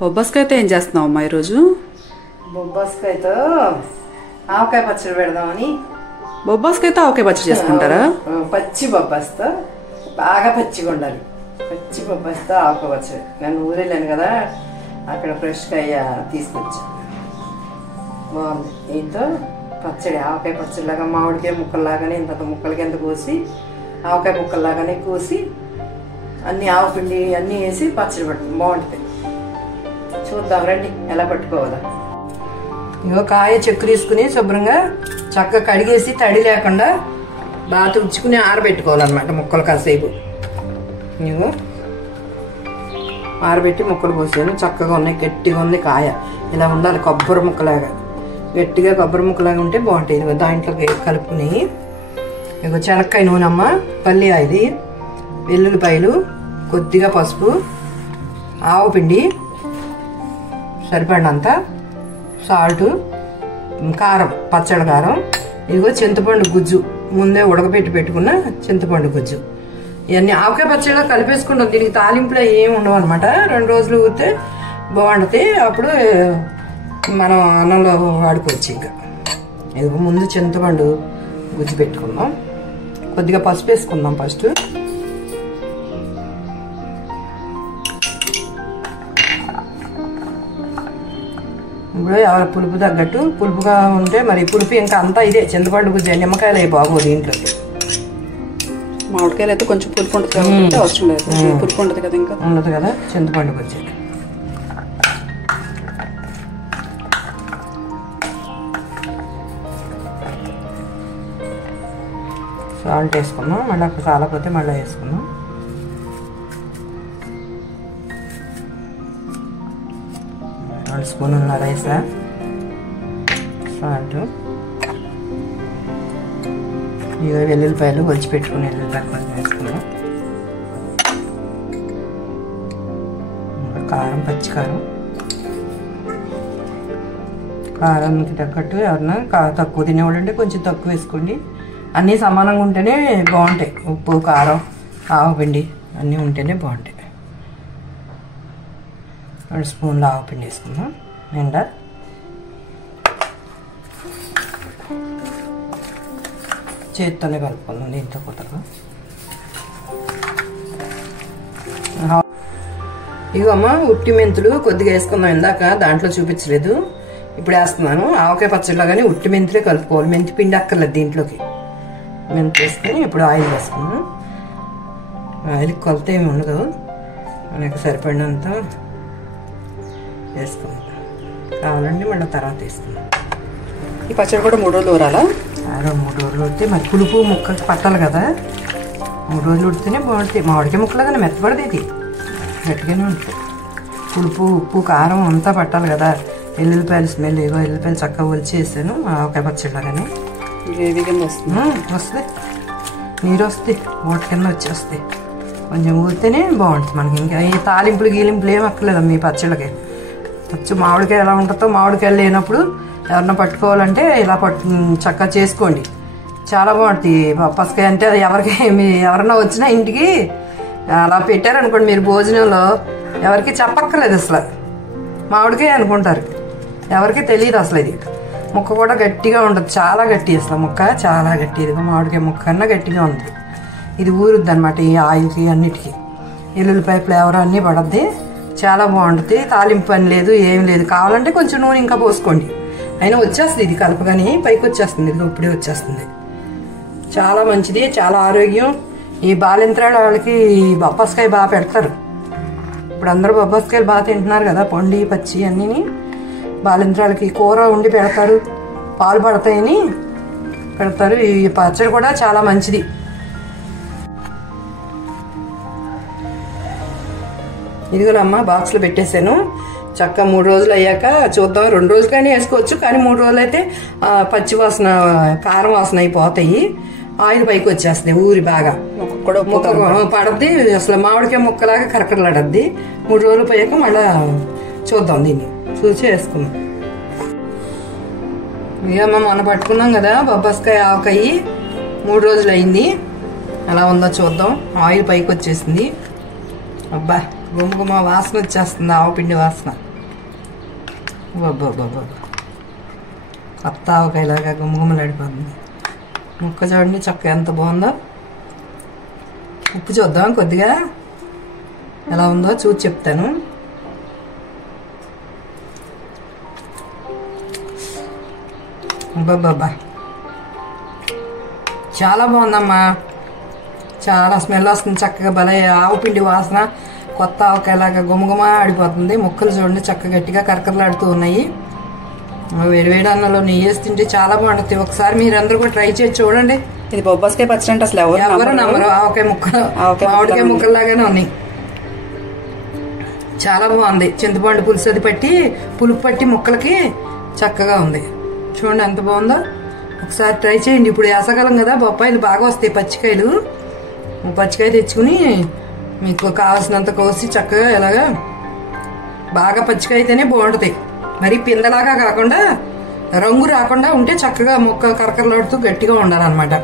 బొబ్బస్కాయతో ఏం చేస్తున్నావు అమ్మా ఈరోజు? బొబ్బస్కాయతో ఆవకాయ పచ్చడి పెడదామని. బొబ్బస్కాయతో ఆవకాయ పచ్చడి చేసుకుంటారా? పచ్చి బొబ్బస్తో బాగా పచ్చిగా ఉండాలి. పచ్చి బొబ్బస్తో ఆవకాయ పచ్చడి. నేను ఊరెళ్ళాను కదా, అక్కడ ఫ్రెష్గా తీసుకొచ్చా. బాగుంది. దీంతో పచ్చడి ఆవకాయ పచ్చడిలాగా మామిడికాయ ముక్కల్లాగానే ఇంత ముక్కలకి ఎంత కోసి ఆవకాయ ముక్కల్లాగానే కోసి అన్ని ఆవపిండి అన్నీ వేసి పచ్చడి పడుతుంది. బాగుంటుంది. చూద్దాం రండి ఎలా పట్టుకోవాలా. ఇగో కాయ చెక్కు తీసుకుని శుభ్రంగా చక్కగా కడిగేసి తడి లేకుండా బాగా తుడుచుకుని ఆరబెట్టుకోవాలన్నమాట. ముక్కలు కాసేపు ఇగో ఆరబెట్టి ముక్కలు కోసాను. చక్కగా ఉన్నాయి, గట్టిగా ఉంది కాయ. ఇలా ఉండాలి, కొబ్బరి ముక్కలాగా గట్టిగా కొబ్బరి ముక్కలాగా ఉంటే బాగుంటాయి. ఇదిగో దాంట్లోకి కలుపుకుని ఇగో శనక్కాయ నూనెమ్మ, పల్లి ఆయిది, వెల్లుల్లిపాయలు, కొద్దిగా పసుపు, ఆవపిండి సరిపడినంత, సాల్ట్, కారం, పచ్చడి కారం, ఇదిగో చింతపండు గుజ్జు, ముందే ఉడకబెట్టి పెట్టుకున్న చింతపండు గుజ్జు. ఇవన్నీ ఆవకాయ పచ్చడిలో కలిపేసుకుంటాం. దీనికి తాలింపులో ఏమి ఉండవు అనమాట. 2 రోజులు ఊరితే బాగుంటుంది. అప్పుడు మనం అన్నంలో వాడుకోవచ్చు. ఇంకా ఇదిగో ముందు చింతపండు గుజ్జు పెట్టుకుందాం. కొద్దిగా పసుపు వేసుకుందాం ఫస్ట్. ఇప్పుడు ఎవరి పులుపు తగ్గట్టు, పులుపుగా ఉంటే మరి పులుపు ఇంకా అంతా ఇదే చింతపండు గుజ్జు. నిమ్మకాయలు అవి బాగోదు దీంట్లో. మామిడికాయలు అయితే కొంచెం పులుపు ఉంటుంది కాబట్టి అవసరం లేదు. పులుపు ఉంటుంది కదా, ఇంకా ఉండదు కదా చింతపండు గుజ్జు. సాల్ట్ వేసుకుందాం. మళ్ళీ అక్కడ కాలపోతే మళ్ళీ వేసుకుందాం. స్పూన్ ఉన్న రైస్ సాల్ట్, ఇక వెల్లుల్లిపాయలు ఒలిచి పెట్టుకుని వెల్లుల్లిపాయలు కొంచెం వేసుకున్నాం. కారం, పచ్చికారం, కారానికి తగ్గట్టు ఎవరన్నా తక్కువ తినేవాళ్ళు అంటే కొంచెం తక్కువ వేసుకోండి. అన్నీ సమానంగా ఉంటేనే బాగుంటాయి. ఉప్పు, కారం, ఆవపిండి అన్నీ ఉంటేనే బాగుంటాయి. 2 స్పూన్లు ఆవపిండి వేసుకుందాం నిండా. చేత్తోనే కలుపుకుందాం, దీంతో కుదరదు. ఇగమ్మ ఉట్టి మెంతులు కొద్దిగా వేసుకుందాం. ఇందాక దాంట్లో చూపించలేదు, ఇప్పుడు వేస్తున్నాను. ఆవకాయ పచ్చడిలాగానే ఉట్టి మెంతులే కలుపుకోవాలి. మెంతి పిండి అక్కర్లేదు దీంట్లోకి. మెంతి వేసుకొని ఇప్పుడు ఆయిల్ వేసుకున్నాం. ఆయిల్కి కొలత ఏమి ఉండదు, మనకి సరిపడినంత వేసుకున్నాం. కావాలండి మళ్ళీ తర్వాత వేసుకున్నాం. ఈ పచ్చడి కూడా 3 రోజులు ఊరాలా? 3 రోజులు ఉడితే మరి పులుపు ముక్కకి పట్టాలి కదా. 3 రోజులు ఉడితేనే బాగుంటుంది. మామిడికాయ ముక్కలాగానే మెత్తపడదు, ఇది గట్టిగానే ఉంటుంది. పులుపు, ఉప్పు, కారం అంతా పట్టాలి కదా. వెల్లుల్లిపాయలు స్మెల్, ఏవో వెల్లుల్లిపాయలు చక్కగా ఒలిచి వేసాను. ఆవకాయ పచ్చడిలాగానే గ్రేవీ కింద వస్తుంది. వస్తుంది, నీరు వస్తుంది, ఓట కింద వచ్చేస్తాయి. కొంచెం ఊరితేనే బాగుంటుంది మనకి. ఇంకా ఈ తాలింపులు గీలింపులు ఏం అక్కర్లేదు మీ పచ్చళ్ళకి. మామిడికాయ ఎలా ఉంటుందో, మామిడికాయలు లేనప్పుడు ఎవరన్నా పట్టుకోవాలంటే ఇలా చక్కగా చేసుకోండి. చాలా బాగుంటుంది బొబ్బస్కాయ అంటే. అది ఎవరన్నా వచ్చినా ఇంటికి అలా పెట్టారనుకోండి మీరు భోజనంలో, ఎవరికి చెప్పక్కర్లేదు అసలు. మామిడికాయ అనుకుంటారు, ఎవరికి తెలియదు అసలు. ఇది ముక్క కూడా గట్టిగా ఉంటుంది, చాలా గట్టి అసలు. ముక్క చాలా గట్టి. ఇదిగో మామిడికాయ ముక్క కన్నా గట్టిగా ఉంది. ఇది ఊరుద్ది అనమాట ఈ ఆయిల్కి అన్నిటికీ. వెల్లుల్లిపాయ ఫ్లేవర్ అన్నీ పడద్ది, చాలా బాగుంటుంది. తాలింపు పని లేదు, ఏం లేదు. కావాలంటే కొంచెం నూనె ఇంకా పోసుకోండి, అయినా వచ్చేస్తుంది. ఇది కలపగానే పైకి వచ్చేస్తుంది. ఇది ఇప్పుడే వచ్చేస్తుంది. చాలా మంచిది, చాలా ఆరోగ్యం. ఈ బాలింత్రాల వాళ్ళకి బొబ్బస్కాయ బాగా పెడతారు. ఇప్పుడు అందరూ బొబ్బస్కాయలు బాగా తింటున్నారు కదా, పండి పచ్చి అన్నీ. బాలింత్రాలకి కూర ఉండి పెడతారు, పాలు పడతాయని పెడతారు. ఈ పచ్చడి కూడా చాలా మంచిది. ఇదిగోనమ్మ బాక్స్లో పెట్టేశాను. చక్కగా 3 రోజులు అయ్యాక చూద్దాం. 2 రోజులకైనా వేసుకోవచ్చు, కానీ 3 రోజులు అయితే పచ్చి వాసన, కారం వాసన అయిపోతాయి. ఆయిల్ పైకి వచ్చేస్తుంది ఊరి బాగా. ముక్క పడద్ది అసలు, మామిడికాయ ముక్కలాగా కరకరలాడద్ది. 3 రోజులు పోయాక మళ్ళా చూద్దాం, దీన్ని చూసి వేసుకుందాం. ఇక మొన్న పట్టుకున్నాం కదా బొబ్బస్కాయ ఆవకాయ, 3 రోజులు అయింది. ఎలా ఉందో చూద్దాం. ఆయిల్ పైకి వచ్చేసింది. అబ్బా గుమగుమ వాసన వచ్చేస్తుంది, ఆవపిండి వాసన. బాబా కొత్త ఆవకాయలాగా గుమ్మగుమ్మలాడిపోతుంది. ముక్క చూడండి చక్కగా ఎంత బాగుందో. ఉప్పు చూద్దాం కొద్దిగా ఎలా ఉందో చూసి చెప్తాను. బాబా చాలా బాగుందమ్మా. చాలా స్మెల్ వస్తుంది చక్కగా. భలే ఆవు పిండి వాసన. కొత్త ఆవకాయలాగా గుమగుమ ఆడిపోతుంది. ముక్కలు చూడండి చక్కగా గట్టిగా కరకరలాడుతూ ఉన్నాయి. వేడివేడి అన్నంలో నెయ్యి వేసి తింటే చాలా బాగుంటుంది. ఒకసారి మీరందరూ కూడా ట్రై చేసి చూడండి. ఇది బొబ్బాస్కాయ పచ్చడి అంటే అసలు ఎవరు నమ్మరు. ఆవకాయ ముక్కలు మామిడికాయ ముక్కల్లాగానే ఉన్నాయి. చాలా బాగుంది. చింతపండు పులుసు అది పట్టి పులుపు పట్టి ముక్కలకి చక్కగా ఉంది. చూడండి ఎంత బాగుందో. ఒకసారి ట్రై చేయండి. ఇప్పుడు వేసవకాలం కదా, బొప్పాయిలు బాగా వస్తాయి. పచ్చికాయలు పచ్చికాయ తెచ్చుకుని మీకు కావాల్సినంత కోసి చక్కగా ఇలాగా బాగా పచ్చికాయ అయితేనే బాగుంటుంది. మరి పిందలాగా కాకుండా రంగు రాకుండా ఉంటే చక్కగా ముక్క కరకరలాడుతూ గట్టిగా ఉండాలన్నమాట.